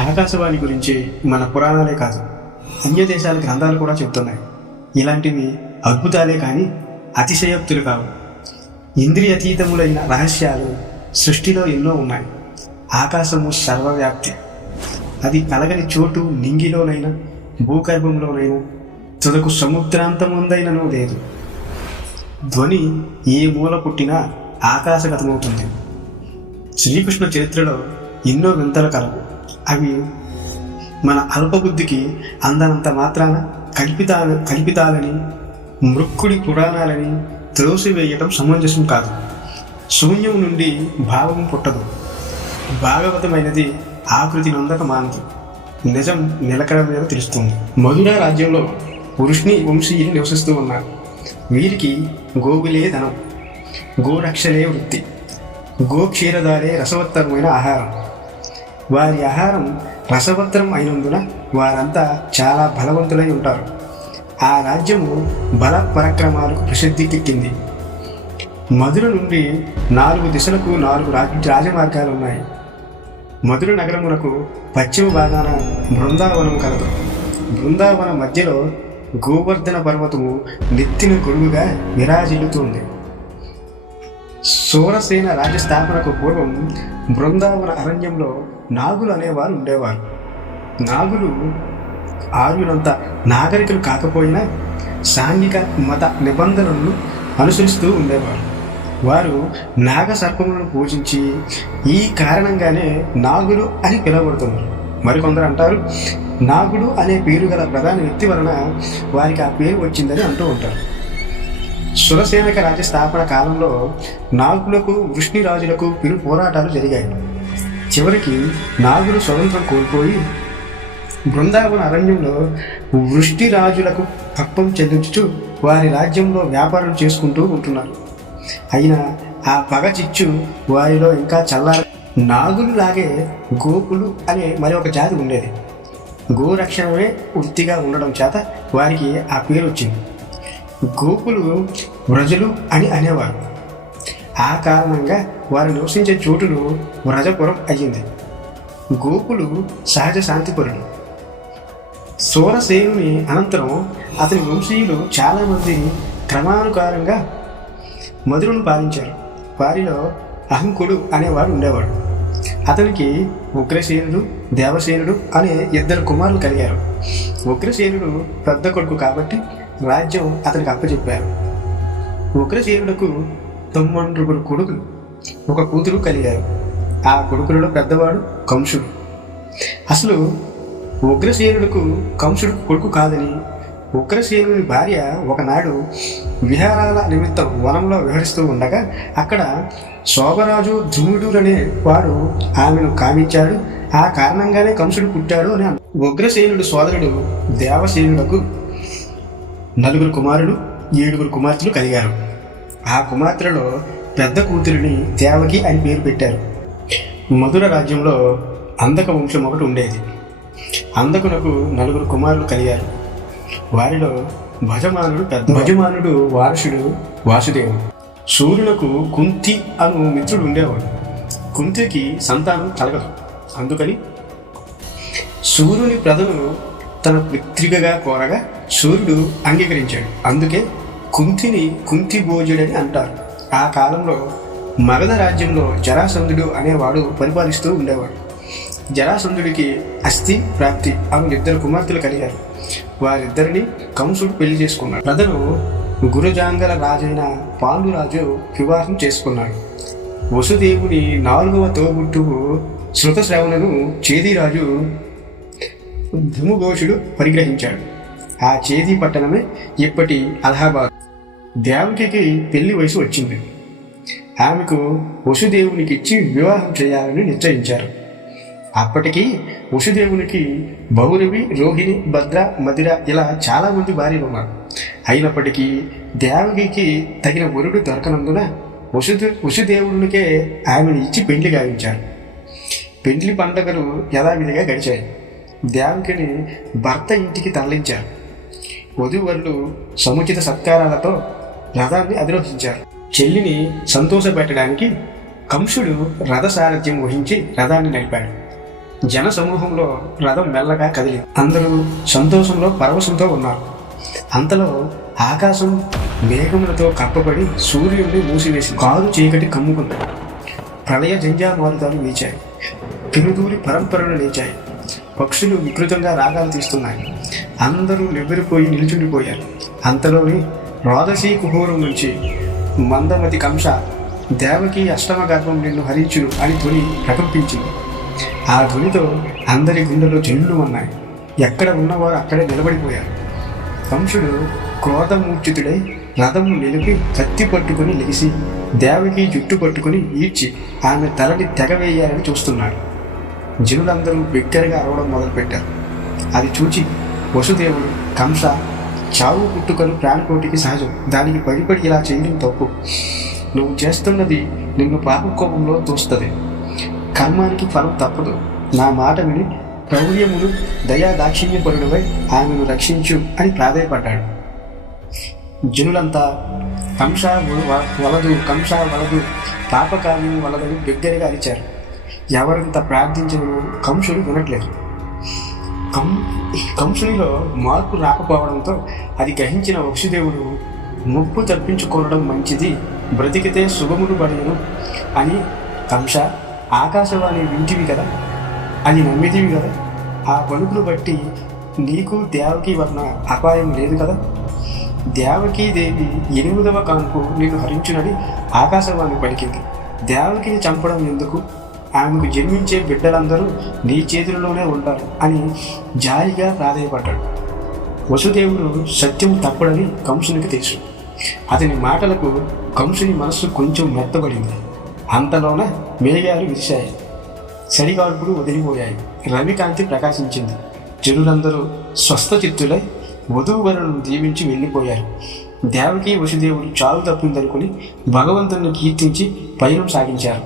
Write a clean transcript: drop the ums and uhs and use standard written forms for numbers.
ఆకాశవాణి గురించి మన పురాణాలే కాదు, అన్య దేశాల గ్రంథాలు కూడా చెబుతున్నాయి. ఇలాంటివి అద్భుతాలే కానీ అతిశయోక్తులు కావు. ఇంద్రియతీతములైన రహస్యాలు సృష్టిలో ఎన్నో ఉన్నాయి. ఆకాశము సర్వవ్యాప్తి. అది కలగని చోటు నింగిలోనైనా భూగర్భంలోనైనా తుదకు సముద్రాంతముందైనను లేదు. ధ్వని ఏ మూల పుట్టినా ఆకాశగతమవుతుంది. శ్రీకృష్ణ చరిత్రలో ఎన్నో వింతలు కలవు. అవి మన అల్పబుద్ధికి అందనంత మాత్రాన కల్పితాలని మృక్కుడి పురాణాలని త్రోసివేయటం సమంజసం కాదు. శూన్యం నుండి భావం పుట్టదు. భాగవతమైనది ఆకృతి నొందక మానదు. నిజం నిలకడ మీద తెలుస్తుంది. మధుర రాజ్యంలో వృష్ణి వంశీయులు నివసిస్తూ ఉన్నారు. వీరికి గోవులే ధనం, గోరక్షలే వృత్తి, గోక్షీరదాలే రసవత్తరమైన ఆహారం. వారి ఆహారం రసవత్తరం అయినందున వారంతా చాలా బలవంతులై ఉంటారు. ఆ రాజ్యము బల పరాక్రమాలకు ప్రసిద్ధికెక్కింది. మధుర నుండి 4 దిశలకు 4 రాజమార్గాలు ఉన్నాయి. మధుర నగరమునకు పశ్చిమ భాగాన బృందావనం కలదు. బృందావన మధ్యలో గోవర్ధన పర్వతము నెత్తిన గొడుగుగా విరాజిల్లుతుంది. సూరసేన రాజ్యస్థాపనకు పూర్వం బృందావన అరణ్యంలో నాగులు అనేవారు ఉండేవారు. నాగులు ఆర్యులంత నాగరికులు కాకపోయినా సాంఘిక మత నిబంధనలను అనుసరిస్తూ ఉండేవారు. వారు నాగసర్పములను పూజించి ఈ కారణంగానే నాగులు అని పిలువబడుతున్నారు. మరికొందరు అంటారు నాగుడు అనే పేరు గల ప్రధాన వ్యక్తి వలన వారికి ఆ పేరు వచ్చిందని అంటూ ఉంటారు. సురసేనక రాజ్య స్థాపన కాలంలో నాగులకు వృష్ణిరాజులకు పెను పోరాటాలు జరిగాయి. చివరికి నాగులు స్వతంత్రం కోల్పోయి బృందావన అరణ్యంలో వృష్టిరాజులకు కప్పం చెల్లించుచు వారి రాజ్యంలో వ్యాపారం చేసుకుంటూ ఉంటున్నారు. అయినా ఆ పగ చిచ్చు వారిలో ఇంకా చల్లార. నాగులు లాగే గోపులు అనే మరి ఒక జాతి ఉండేది. గోరక్షణమే వృత్తిగా ఉండడం చేత వారికి ఆ పేరు వచ్చింది. గోపులు వ్రజులు అని అనేవారు. ఆ కారణంగా వారు నివసించే చోటును వ్రజపురం అయ్యింది. గోపులు సహజ శాంతిపరులు. సూరసేనుని అనంతరం అతని వంశీయులు చాలామంది క్రమానుసారంగా మధురను పాలించారు. వారిలో అహంకుడు అనేవాడు ఉండేవాడు. అతనికి ఉగ్రసేనుడు, దేవసేనుడు అనే 2 కుమారులు కలిగారు. ఉగ్రసేనుడు పెద్ద కొడుకు కాబట్టి రాజ్యం అతనికి అప్పచెప్పారు. ఉగ్రసేనుడుకు 9 కొడుకులు, 1 కూతురు కలిగారు. ఆ కొడుకులలో పెద్దవాడు కంసుడు. అసలు ఉగ్రసేనుడుకు కంసుడు కొడుకు కాదని ఉగ్రసేనుని భార్య ఒకనాడు విహారాల నిమిత్తం వనంలో విహరిస్తూ ఉండగా అక్కడ శోభరాజు ధృముడు అనే వాడు ఆమెను కామించాడు. ఆ కారణంగానే కంసుడు పుట్టాడు అని ఉగ్రసేనుడు సోదరుడు దేవసేనులకు 4 కుమారులు, 7 కుమార్తెలు కలిగారు. ఆ కుమార్తెలలో పెద్ద కూతురిని దేవకి అని పేరు పెట్టారు. మధుర రాజ్యంలో అందక వంశం ఒకటి ఉండేది. అందకునకు 4 కుమారులు కలిగారు. వారిలో భజమానుడు వారసుడు వాసుదేవుడు. సూర్యులకు కుంతి అను మిత్రుడు ఉండేవాడు. కుంతికి సంతానం కలగదు. అందుకని సూర్యుని ప్రజను తన పితృగా కోరగా సూర్యుడు అంగీకరించాడు. అందుకే కుంతిని కుంతి భోజుడని అంటారు. ఆ కాలంలో మగధ రాజ్యంలో జరాసంధుడు అనేవాడు పరిపాలిస్తూ ఉండేవాడు. జరాసంధుడికి అస్థి ప్రాప్తి అను 2 కుమార్తెలు కలిగారు. వారిద్దరిని కంసుడు పెళ్లి చేసుకున్నాడు. ప్రజలు గురుజాంగల రాజైన పాండురాజు వివాహం చేసుకున్నాడు. వసుదేవుని 4వ తోబుట్టువు శృతశ్రవణను చేదిరాజు ధృముఘోషుడు పరిగ్రహించాడు. ఆ చేది పట్టణమే ఇప్పటి అలహాబాద్. దేవకికి పెళ్లి వయసు వచ్చింది. ఆమెకు వసుదేవునికి ఇచ్చి వివాహం చేయాలని నిశ్చయించారు. అప్పటికి వసుదేవునికి బహురవి, రోహిణి, భద్ర, మదిర ఇలా చాలామంది భార్యలు ఉన్నారు. అయినప్పటికీ దేవకికి తగిన వరుడు దొరకనందున వసుదేవునికే ఆమెను ఇచ్చి పెండ్లి గావించారు. పెండ్లి పండుగలు యథావిధిగా గడిచాయి. దేవకిని భర్త ఇంటికి తరలించారు. వధూవరులు సముచిత సత్కారాలతో రథాన్ని అధిరోహించారు. చెల్లిని సంతోషపెట్టడానికి కంసుడు రథసారథ్యం వహించి రథాన్ని నడిపాడు. జన సమూహంలో రథం మెల్లగా కదిలింది. అందరూ సంతోషంలో పరవశంతో ఉన్నారు. అంతలో ఆకాశం మేఘములతో కప్పబడి సూర్యుడిని మూసివేసి కారు చీకటి కమ్ముకుంది. ప్రళయ జంజామారుతాలు వీచాయి. పినుదూరి పరంపరలు లేచాయి. పక్షులు వికృతంగా రాగాలు తీస్తున్నాయి. అందరూ నివ్వెరపోయి నిల్చుండిపోయారు. అంతలోని రోదసీ కుహూరం నుంచి మందమతి కంస దేవకి అష్టమ గర్భం నిన్ను హరించును అని ధ్వని ప్రకంపించింది. ఆ ధ్వనితో అందరి గుండెలో జల్లు అన్నాయి. ఎక్కడ ఉన్నవారు అక్కడే నిలబడిపోయారు. కంసుడు క్రోధమూర్ఛితుడై రథము నిలిపి కత్తి పట్టుకుని లెగిసి దేవకి జుట్టు పట్టుకుని ఈడ్చి ఆమె తలని తెగవేయాలని చూస్తున్నాడు. జనులందరూ బిగ్గరగా అరవడం మొదలుపెట్టారు. అది చూచి వసుదేవుడు, కంస, చావు పుట్టుకలు ప్రాణకోటికి సహజం, దానికి పడిపడి ఇలా చేయడం తప్పు. నువ్వు చేస్తున్నది నిన్ను పాపకోపంలో తోస్తుంది. కర్మానికి ఫలం తప్పదు. నా మాట విని ప్రౌర్యమును దయా దాక్షిణ్యపరుడివై ఆమెను రక్షించు అని ప్రాధేయపడ్డాడు. జనులంతా కంస వలదు, కంస వలదు, పాపకార్యం వలదని బిగ్గరగా అరిచారు. ఎవరింత ప్రార్థించను కంసుడు వినట్లేదు. కంసునిలో మార్పు రాకపోవడంతో అది గ్రహించిన వసుదేవుడు ముప్పు తప్పించుకోవడం మంచిది, బ్రతికితే శుభములు పడియను అని, కంస ఆకాశవాణి వింటివి కదా, అది నమ్మిదివి కదా, ఆ పలుకులు బట్టి నీకు దేవకి వలన అపాయం లేదు కదా, దేవకీదేవి 8వ కాన్పు నిన్ను హరించునని ఆకాశవాణి పలికింది. దేవకిని చంపడం ఎందుకు? ఆమెకు జన్మించే బిడ్డలందరూ నీ చేతుల్లోనే ఉంటారు అని జాలిగా ప్రాధేయపడ్డాడు. వసుదేవుడు సత్యం తప్పడని కంసునికి తెలుసు. అతని మాటలకు కంసుని మనస్సు కొంచెం మెత్తబడింది. అంతలోనే మేఘాలు విరిశాయి. సరిగాల్పులు వదిలిపోయాయి. రవికాంతి ప్రకాశించింది. జనులందరూ స్వస్థచిత్తులై వధూవరులను దీవించి వెళ్ళిపోయారు. దేవకి వసుదేవుడు చాలు తప్పిందనుకుని భగవంతుని కీర్తించి పయనం సాగించారు.